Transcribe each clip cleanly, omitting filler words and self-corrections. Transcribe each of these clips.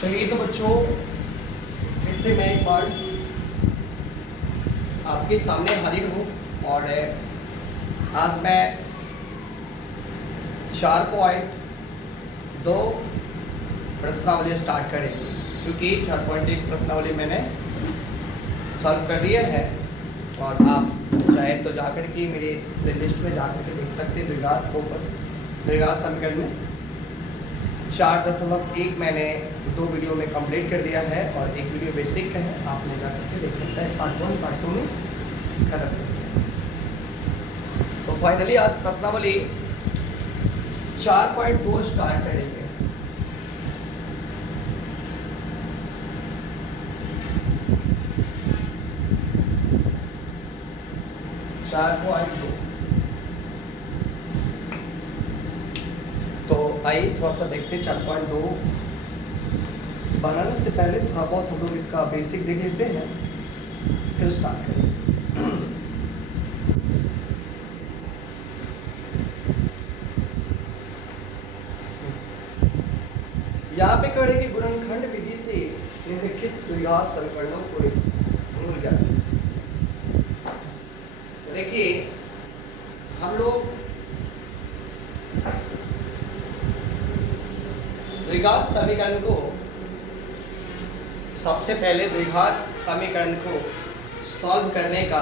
चलिए तो बच्चों, फिर से मैं एक बार आपके सामने हाजिर हूँ और आज मैं 4.2 प्रश्नावली स्टार्ट करेंगे, क्योंकि 4.1 प्रश्नावली मैंने सॉल्व कर दिया है और आप चाहे तो जाकर के मेरे प्लेलिस्ट में जाकर के देख सकते हैं। द्विघात समीकरण में 4.1 मैंने 2 वीडियो में कंप्लीट कर दिया है और एक वीडियो बेसिक का है, आपने जाकर के देख सकते हैं। पार्ट 1 पार्ट 2 में खत्म कर दिया। तो फाइनली आज प्रश्नावली 4.2 स्टार्ट करेंगे। तो आइए थोड़ा सा देखते हैं 4.2 बनाने से पहले थोड़ा बहुत हम लोग इसका बेसिक देख लेते हैं, फिर स्टार्ट करेंगे। यहाँ पे करेंगे गुणनखंड विधि से निम्नलिखित द्विघात समीकरणों को ढूंढ जाते हैं। तो देखिए, हम लोग द्विघात समीकरण को सबसे पहले द्विघात समीकरण को सॉल्व करने का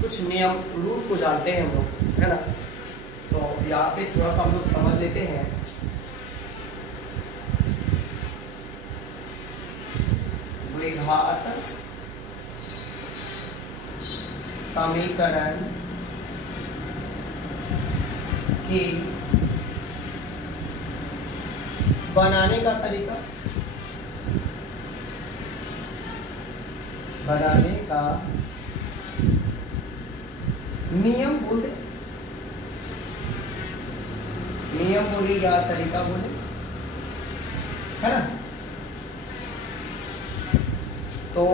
कुछ नियम रूल को जानते हैं हम लोग, है ना। तो यहाँ पे थोड़ा सा हम लोग समझ लेते हैं। द्विघात समीकरण की बनाने का तरीका, बनाने का नियम बोले या तरीका बोले, है ना। तो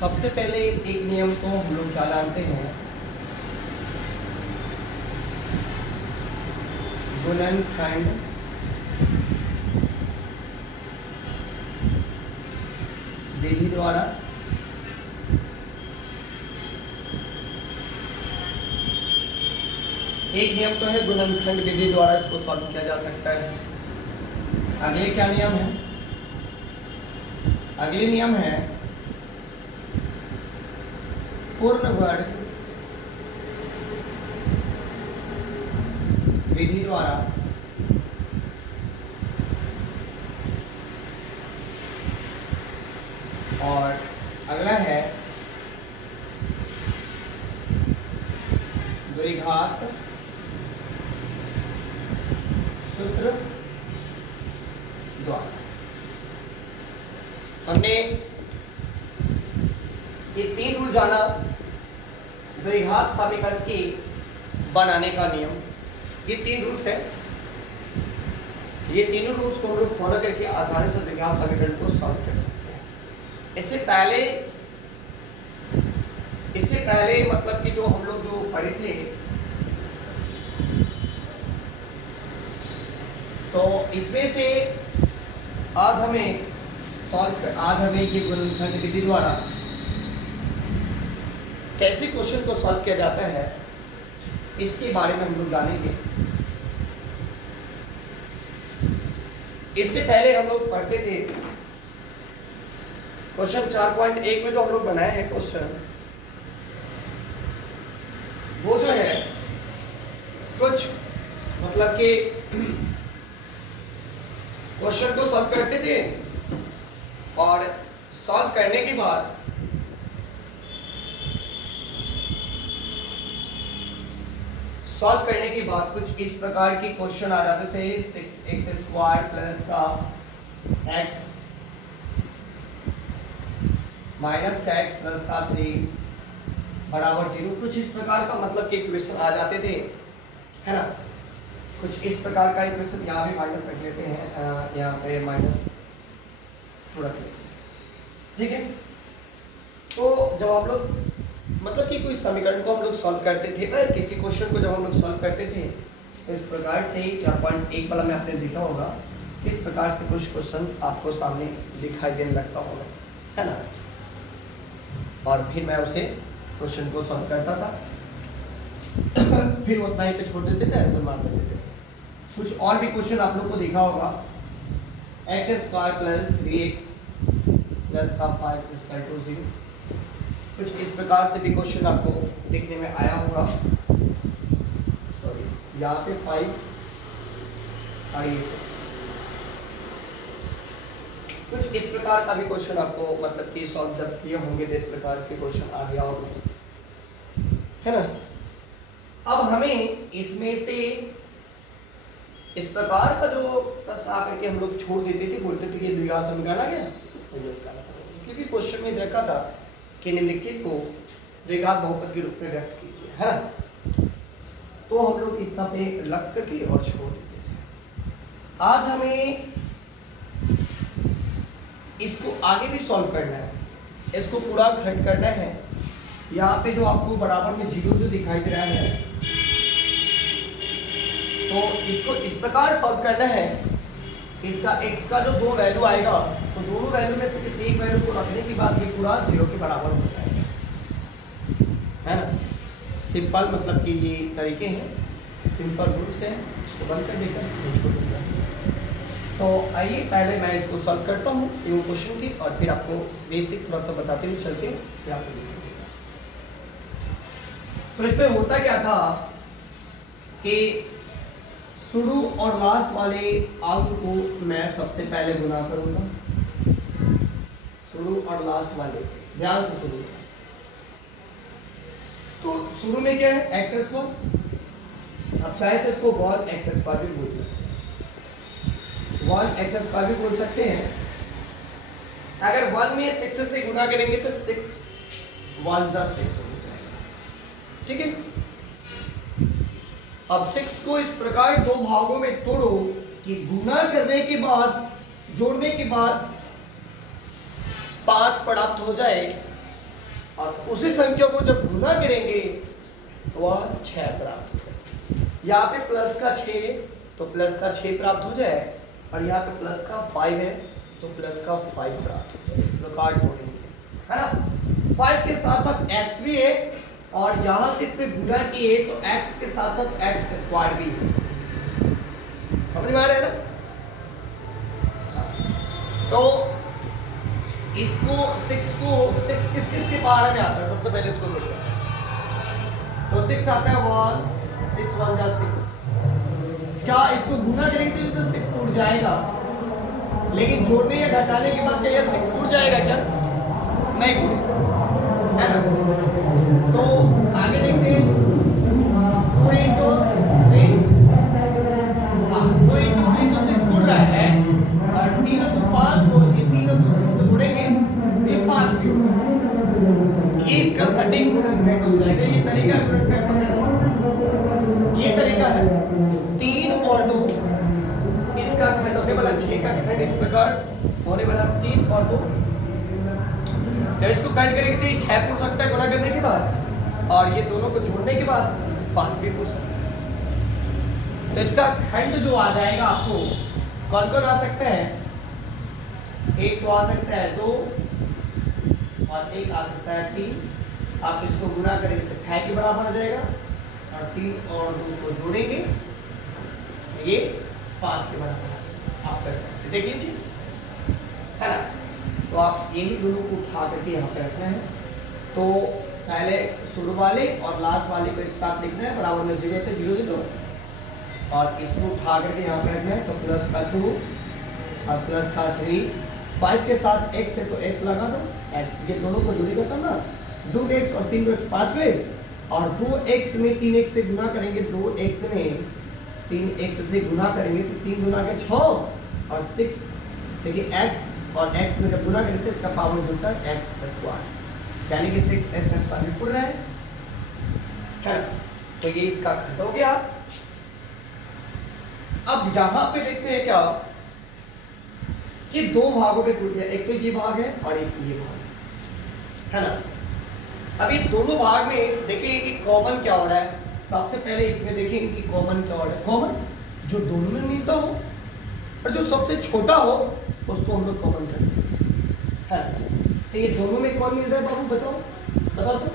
सबसे पहले एक नियम को हम लोग क्या जानते हैं, गुणनखंड विधि द्वारा एक नियम तो है, गुणनखंड विधि द्वारा इसको सॉल्व किया जा सकता है। अगले क्या नियम है? अगले नियम है पूर्ण वर्ग विधि द्वारा और अगला है द्विघात सूत्र द्वारा। हमने ये 3 रूल जाना द्विघात समीकरण की बनाने का नियम। ये 3 रूल्स है, ये तीनों रूल्स को हम लोग फॉलो करके आसानी से द्विघात समीकरण को सॉल्व कर सकते हैं। इससे पहले मतलब कि जो हम लोग जो पढ़े थे, तो इसमें से आज हमें ये गुणनखंड विधि द्वारा कैसे क्वेश्चन को सॉल्व किया जाता है, इसके बारे में हम लोग जानेंगे। इससे पहले हम लोग पढ़ते थे क्वेश्चन 4.1 में जो हम लोग बनाए हैं क्वेश्चन, वो जो है कुछ मतलब कि क्वेश्चन को सॉल्व करते थे और सॉल्व करने के बाद कुछ इस प्रकार के क्वेश्चन आ जाते थे। 6x² प्लस का x माइनस का x प्लस का 3 बराबर 0। कुछ इस प्रकार का मतलब कि इक्वेशन आ जाते थे, है ना। कुछ इस प्रकार का इक्वेशन, यहाँ भी माइनस रख लेते हैं, यहाँ पे माइनस छोड़ के, ठीक है। तो जब आप लोग मतलब कि कोई समीकरण को हम लोग सॉल्व करते थे, किसी क्वेश्चन को जब हम लोग सॉल्व करते थे, तो इस प्रकार से ही 4.1 वाला में आपने देखा होगा किस प्रकार से कुछ क्वेश्चन आपको सामने दिखाई देने लगता होगा, है ना। और फिर मैं उसे क्वेश्चन को सॉल्व करता था फिर उतना ही पे छोड़ देते थे, आंसर मार देते थे। कुछ और भी क्वेश्चन आप लोग को देखा होगा, x² + 3x + 5 = 0। कुछ इस प्रकार से भी क्वेश्चन आपको देखने में आया होगा। सॉरी, यहाँ पे 5 और ये 6। कुछ इस प्रकार का भी क्वेश्चन आपको मतलब कि सॉल्व जब किए होंगे तो इस प्रकार के क्वेश्चन आ गया होगा, है ना। अब हमें इसमें से इस प्रकार का जो प्रश्न आकर के हम लोग छोड़ देते थे, बोलते थे कि द्विघात समीकरण आ गया, क्योंकि क्वेश्चन में देखा था कि निम्नलिखित को द्विघात बहुपद के रूप में व्यक्त कीजिए, है ना। तो हम लोग इतना पे लग करके और छोड़ देते थे। आज हमें इसको आगे भी सॉल्व करना है, इसको पूरा खंड करना है। यहाँ पे जो आपको बराबर में 0 जो दिखाई दे रहा है, तो इसको इस प्रकार सॉल्व करना है। इसका x का जो 2 वैल्यू आएगा, तो दोनों वैल्यू में से किसी एक वैल्यू को रखने के बाद ये पूरा 0 के बराबर हो जाएगा, है ना। सिंपल मतलब कि ये तरीके हैं, सिंपल रूल्स हैं। इसको बंद कर देगा। तो आइए पहले मैं इसको सॉल्व करता हूँ ये क्वेश्चन की, और फिर आपको बेसिक थोड़ा सा बताते हुए चलते हैं, फिर आपको दिखाऊंगा। तो इसमें होता क्या था कि शुरू और लास्ट वाले अंक को मैं सबसे पहले गुना करूंगा, शुरू और लास्ट वाले, ध्यान से शुरू। तो शुरू में क्या है, x²। अब चाहे तो इसको 1x² भी बोल सकते हैं, 1x² भी बोल सकते हैं। अगर 1 में 6 से गुना करेंगे तो 6 1 + 6 हो जाएगा, ठीक है। अब 6 को इस प्रकार 2 भागों में तोड़ो कि गुना करने के बाद, जोड़ने के बाद 5 प्राप्त हो जाए, और उसी संख्या को जब गुना करेंगे तो वह 6 प्राप्त हो जाए। यहाँ पे प्लस का 6 तो प्लस का 6 प्राप्त हो जाए, और यहाँ पे प्लस का 5 है तो प्लस का 5 प्राप्त हो जाए। इस प्रकार तोड़ेंगे, है ना। 5 के साथ साथ x भी है, और यहाँ से इस पे गुना किए तो x के साथ साथ x² भी है। समझ में आ रहा है ना। तो इसको 6 किस के बारे में आता है, सबसे पहले इसको देखो। तो 6 आता है 1, 6 1 = 6। क्या इसको गुना करेंगे तो 6 टूट जाएगा, लेकिन जोड़ने या घटाने के बाद क्या यह 6 टूट जाएगा क्या? नहीं टूटेगा, है ना। तो आगे देखते हैं, 2 × 3, हाँ 2 × 3 तो 6 टूट रहा है, और 3 × 2 5 हो, ये 3 × 2 तो जोड़ेंगे ये 5 भी होगा। ये इसका सटीक गुणनखंड हो जाएगा। ये तरीका गुणनखंड पकड़ना, ये तरीका है 3 और 2, इसका खंड होने वाला 6 का खंड इस प्रकार होने वाला 3 और 2। जब इसको खंड करेंगे तो ये 6 पूछ सकता है गुणा करने के बाद, और ये दोनों को जोड़ने के बाद 5 भी पूछ सकता है। तो इसका खंड जो आ जाएगा आपको, कौन कौन आ सकता है? एक तो आ सकता है 2, और एक आ सकता है 3। आप इसको गुना करेंगे तो 6 के बराबर आ जाएगा, और 3 और 2 को जोड़ेंगे ये 5 के बराबर आप कर सकते हैं। देख लीजिए, है ना। तो आप यही दोनों को उठा करके यहाँ पे रखना है। तो पहले शुरू वाले और लास्ट वाले को एक साथ लिखना है, बराबर में 0 थे 0 दे दो, और इसको उठा करके यहाँ पे रखना है। तो प्लस का 2 और प्लस का 3, 5 के साथ x है तो x लगा दो, x ये दोनों को जोड़ेगा तब ना, 2x और 3x 5x, और 2x में 3x से गुना करेंगे, 2x में 3x से गुना करेंगे तो 3 गुना के 6 और 6। देखिए x और x में जब गुना करेंगे तो इसका पावर जुड़ता है x², यानी कि 6x² भी पूरा है, तो ये इसका खंड हो गया। अब यहाँ पे देखते हैं क्या कि 2 भागों में टूट गया, एक तो ये भाग है और एक ये भाग है ना। अभी दोनों भाग में देखेंगे कि कॉमन क्या हो रहा है। सबसे पहले इसमें देखेंगे कि कॉमन क्या हो रहा है। कॉमन जो दोनों में मिलता हो और जो सबसे छोटा हो उसको हम लोग कॉमन कर देते हैं। तो ये दोनों में कौन मिल रहा है बाबू, बताओ बताओ तो।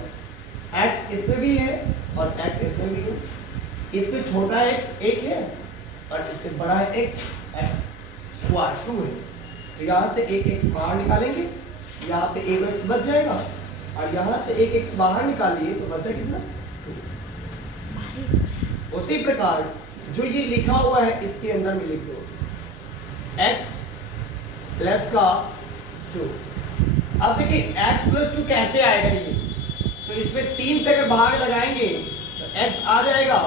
x इसमें भी है और x इसमें भी है। इसमें छोटा x 1 है और इसमें बड़ा है x स्क्वायर 2 है। तो यहाँ से एक x बाहर निकालेंगे, यहाँ पे एक x बच जाएगा और यहाँ से एक x बाहर निकालिए तो बचा कितना 2। उसी प्रकार जो ये लिखा हुआ है इसके अंदर में लिख दो x प्लस का 2। अब देखिए x प्लस 2 कैसे आएगा ये, तो इसमें 3 से अगर भाग लगाएंगे तो x आ जाएगा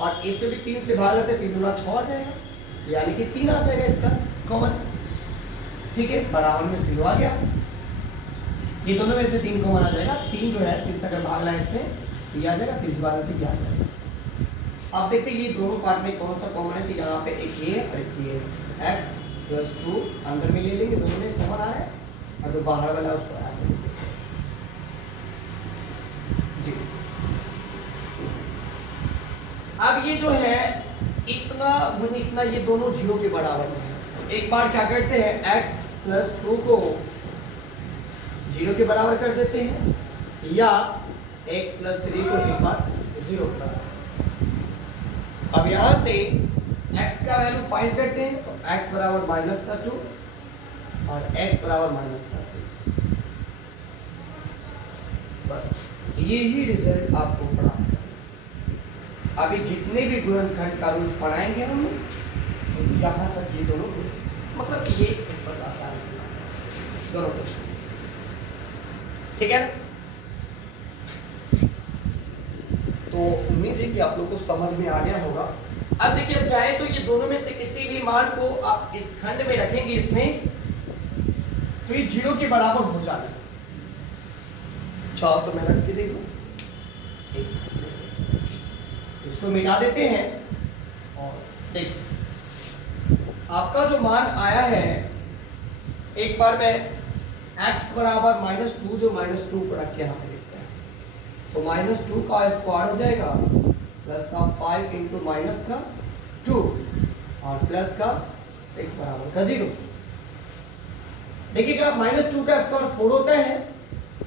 और इसमें भी 3 से भाग लगाते 3 गुना 6 आ जाएगा, यानी कि 3 आ जाएगा इसका कॉमन। ठीक है, बराबर में 0 आ गया। ये दोनों में से 3 कॉमन आ जाएगा। 3 जो है 3 से अगर भाग लगाए इसमें तो ये आ जाएगा, 3 से भाग लगाते ये आ जाएगा। अब देखते हैं ये दोनों पार्ट में कौन सा कॉमन है। तो यहाँ पे एक ये और एक ये x प्लस 2 अंदर में ले लेंगे, दोनों में कॉमन आ रहा है और जो बाहर वाला उसको ऐसे जी। अब ये जो है इतना गुना इतना, ये दोनों 0 के बराबर है। तो एक बार क्या करते हैं x प्लस 2 को 0 के बराबर कर देते हैं, या x प्लस 3 को एक बार 0 के बराबर। अब यहाँ से x का वैल्यू फाइंड करते हैं, तो x बराबर -2 और x बराबर -3। बस यही रिजल्ट आपको प्राप्त करना। अभी जितने भी गुणनखंड का रूल्स पढ़ाएंगे हम तो यहाँ तक ये दोनों मतलब ये इस प्रकार से दोनों क्वेश्चन, ठीक है ना। तो उम्मीद है कि आप लोग को समझ में आ गया होगा। अब देखिए अब चाहे तो ये दोनों में से किसी भी मान को आप इस खंड में रखेंगे इसमें, तो ये 0 के बराबर हो जाएगा। चाहो तो मैं रख के देख लूं, इसको मिटा देते हैं और देखिए आपका जो मान आया है, एक बार मैं x बराबर -2 जो -2 को रख के यहाँ पे देखते हैं, तो -2 का स्क्वायर हो जाएगा प्लस का 5 इंटू माइनस का 2 और प्लस का 6 बराबर का 0। देखिएगा -2 का स्क्वायर 4 होता है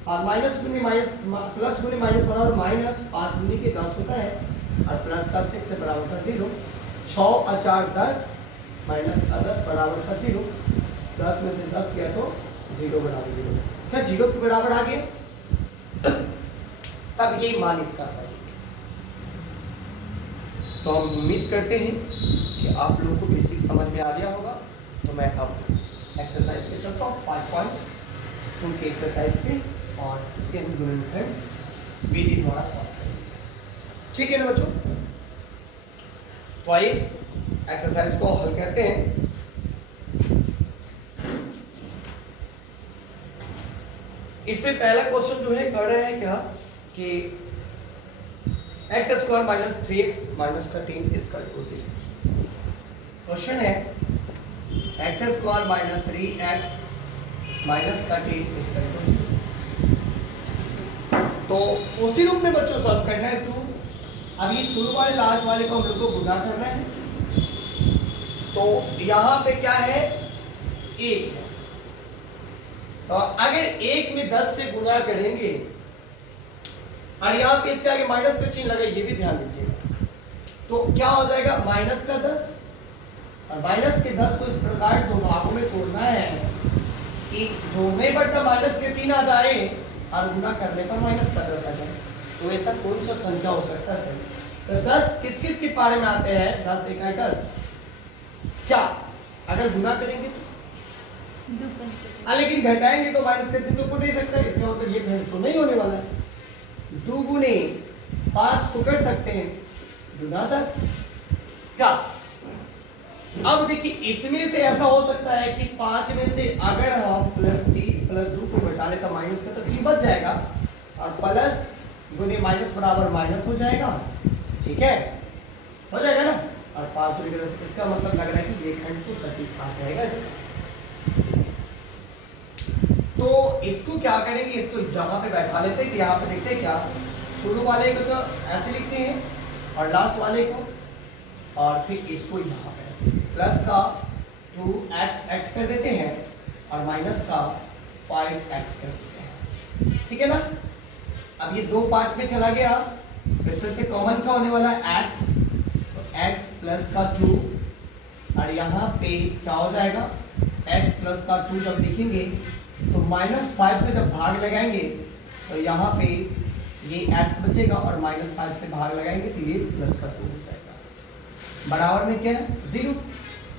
और माइनस गुनी माइनस प्लस गुनी माइनस बराबर माइनस 5 गुनी के 10 होता है और प्लस का 6 से बराबर का 0। 6 और 4 10 माइनस का 10 बराबर का 0। 10 में से 10 गया तो 0 बराबर 0। क्या 0 के बराबर आ गया? तब ये मान इसका सही है। तो हम उम्मीद करते हैं कि आप लोगों को बेसिक समझ में आ गया होगा। तो मैं अब एक्सरसाइज पे चलता हूँ 5.2 के एक्सरसाइज पे, और इसके हम गुणनखंड विधि द्वारा सॉल्व करेंगे। ठीक है ना बच्चों, तो आइए एक्सरसाइज को हल करते हैं। इसमें पहला क्वेश्चन जो है कर रहे हैं क्या कि x square minus 3x minus का 3 इसका 0। क्वेश्चन है x square minus 3x minus का 3 इसका 0। तो उसी रूप में बच्चों सॉल्व करना है इसको। अभी शुरू वाले लास्ट वाले को हम लोग को गुना करना है। तो यहाँ पे क्या है 1 है, तो अगर 1 में 10 से गुना करेंगे और यहाँ पे इसके आगे माइनस का चिन्ह लगा, ये भी ध्यान दीजिएगा। तो क्या हो जाएगा माइनस का 10 और माइनस के 10 को इस प्रकार दो भागों में तोड़ना है कि जोड़ने पर तो माइनस के 3 आ जाए और गुना करने पर माइनस का 10 आ जाए। तो ऐसा कौन सा संख्या हो सकता है सर? तो 10 किस किस के पारे में आते हैं? 10 1 10। क्या अगर गुना करेंगे तो लेकिन घटाएंगे तो माइनस के 3 तो नहीं सकता, इसका मतलब ये घट तो नहीं होने वाला है। 2 गुने 5 तो कर सकते हैं, गुना 10। क्या अब देखिए इसमें से ऐसा हो सकता है कि 5 में से अगर हम +2 को घटा ले तो माइनस का तो 3 बच जाएगा और प्लस गुने माइनस बराबर माइनस हो जाएगा। ठीक है, हो जाएगा ना। और 5 इसका मतलब लग रहा है कि ये खंड तो सटीक आ जाएगा इसका। तो इसको क्या करेंगे, इसको यहाँ पे बैठा लेते हैं कि यहाँ पे देखते हैं क्या शुरू वाले को तो ऐसे लिखते हैं और लास्ट वाले को, और फिर इसको यहाँ पे प्लस का 2 2x कर देते हैं और माइनस का 5x कर देते हैं, ठीक है ना। अब ये दो पार्ट में चला गया, इसमें से कॉमन क्या होने वाला है x, तो x प्लस का 2 और यहाँ पे क्या हो जाएगा x प्लस का 2 जब लिखेंगे तो -5 से जब भाग लगाएंगे तो यहाँ पे ये x बचेगा और -5 से भाग लगाएंगे तो ये प्लस का 2 हो जाएगा। बराबर में क्या है 0।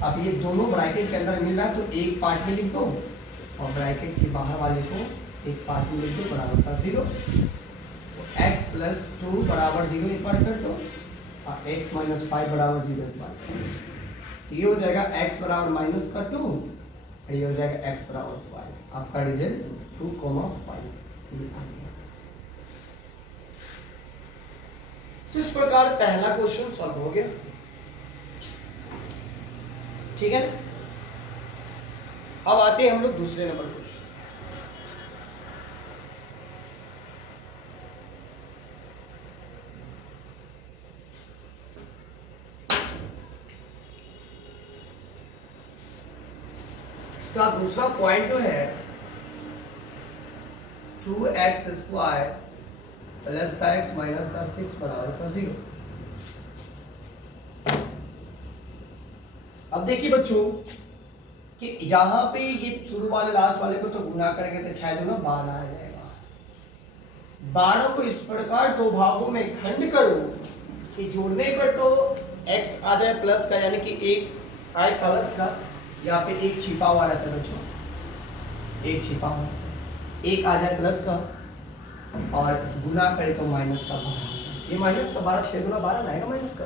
अब ये दोनों ब्रैकेट के अंदर मिल रहा है तो एक पार्ट में लिख दो और ब्रैकेट के बाहर वाले को एक पार्ट में लिख दो बराबर का 0। तो x प्लस 2 बराबर 0 एक बार कर दो और x माइनस 5 बराबर 0 एक बार कर दो। तो ये हो जाएगा x बराबर माइनस का 2 और ये हो जाएगा x बराबर 5। आपका रिजल्ट 2,5। तो इस प्रकार पहला क्वेश्चन सॉल्व हो गया, ठीक है। अब आते हैं हम लोग दूसरे नंबर क्वेश्चन। इसका दूसरा पॉइंट जो है 2x स्क्वायर प्लस का x माइनस का 6 बराबर का 0। अब देखिए बच्चों कि यहाँ पे ये शुरू वाले लास्ट वाले को तो गुना करेंगे तो 6 दूना 12 आ जाएगा। 12 को इस प्रकार दो भागों में खंड करो कि जोड़ने पर तो x आ जाए प्लस का, यानी कि एक आए प्लस का, यहाँ पे एक छिपा हुआ रहता है बच्चों, एक छिपा हुआ, एक आ जाए प्लस का और गुना करे तो माइनस का 12। ये माइनस का 12 6 गुना 12 आएगा माइनस का।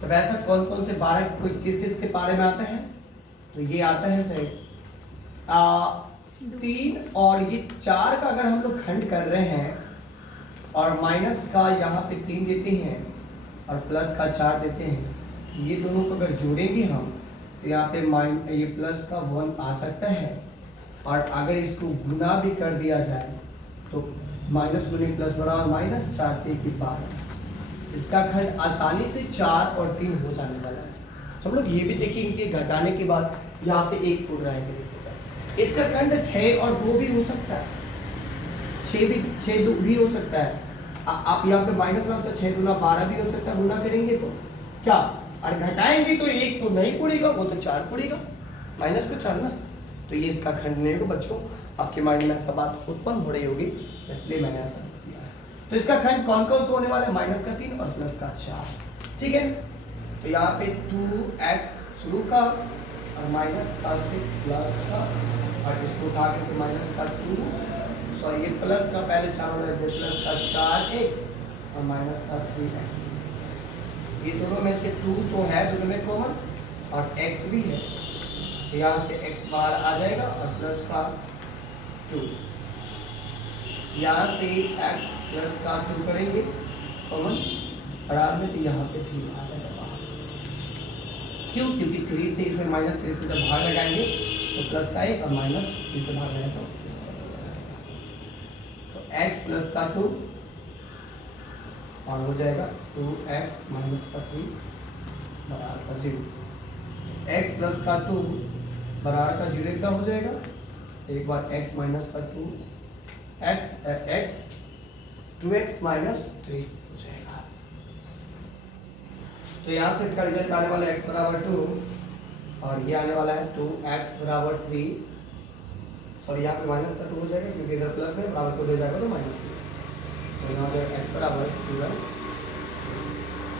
तो वैसा कौन कौन से 12 किस चीज के बारे में आता है, तो ये आता है सर 3 और ये 4 का अगर हम लोग खंड कर रहे हैं और माइनस का यहाँ पे 3 देते हैं और प्लस का 4 देते हैं, ये दोनों को अगर जोड़ेंगे हम तो यहाँ पे ये प्लस का 1 आ सकता है और अगर इसको गुना भी कर दिया जाए तो माइनस गुने प्लस बराबर माइनस 4 की 12। इसका खंड आसानी से 4 और 3 हो जाने वाला है। हम लोग ये भी देखेंगे कि घटाने के बाद यहाँ पे 1 उड़ रहा है, इसका खंड 6 और 2 भी हो सकता है, 6 भी हो सकता है। आप यहाँ पे माइनस लगाओ तो 6 गुना 12 भी हो सकता है, गुना करेंगे तो क्या, और घटाएंगे तो 1 तो नहीं उड़ेगा, वो तो 4 उड़ेगा, माइनस का 4 ना। तो ये इसका खंड नहीं होगा बच्चों। आपके माइंड में ऐसा बात उत्पन्न हो रही होगी, इसलिए मैंने ऐसा किया है। तो इसका खंड कौन कौन से होने वाले, माइनस का 3 और प्लस का 4, ठीक है। तो यहाँ पे 2x शुरू का और माइनस का 6 प्लस का और इसको उठा के माइनस का 2, सॉरी ये प्लस का पहले 4 प्लस का 4x और माइनस का 3x। ये दोनों में से 2 तो है दोनों में कॉमन और x भी है, तो यहाँ से x बाहर आ जाएगा और प्लस का 2, यहाँ से x प्लस का 2 करेंगे कॉमन बराबर में, तो यहाँ पे 3 आ जाएगा बाहर। क्यों, क्योंकि 3 से इसमें माइनस 3 से जब भाग लगाएंगे तो प्लस का 1 और माइनस 3 से भाग लगाएंगे तो x प्लस का 2 और हो जाएगा 2x माइनस का 3 बराबर का 0। x प्लस का 2 बराबर का 0 एकदम हो जाएगा, एक बार x माइनस का 2 x 2x माइनस 3 हो जाएगा। तो यहाँ से इसका रिजल्ट आने वाला है x बराबर 2 और ये आने वाला है 2x बराबर 3, सॉरी यहाँ पे माइनस का 2 हो जाएगा क्योंकि इधर प्लस में बराबर को ले जाएगा तो माइनस 3, तो यहाँ पे x बराबर 2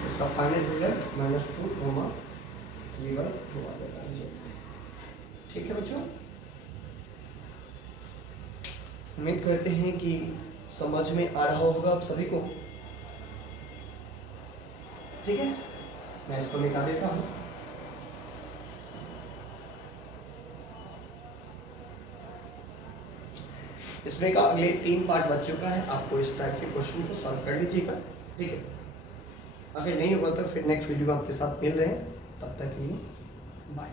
इसका फाइनल रिजल्ट -2 होगा 3/2 आ जाता है। ठीक है बच्चों, उम्मीद करते हैं कि समझ में आ रहा होगा आप सभी को। ठीक है, मैं इसको निकाल देता हूँ। इसमें का अगले 3 पार्ट बच चुका है, आपको इस टाइप के क्वेश्चन को सॉल्व कर लीजिएगा। ठीक है, अगर नहीं होगा तो फिर नेक्स्ट वीडियो में आपके साथ मिल रहे हैं, तब तक के लिए बाय।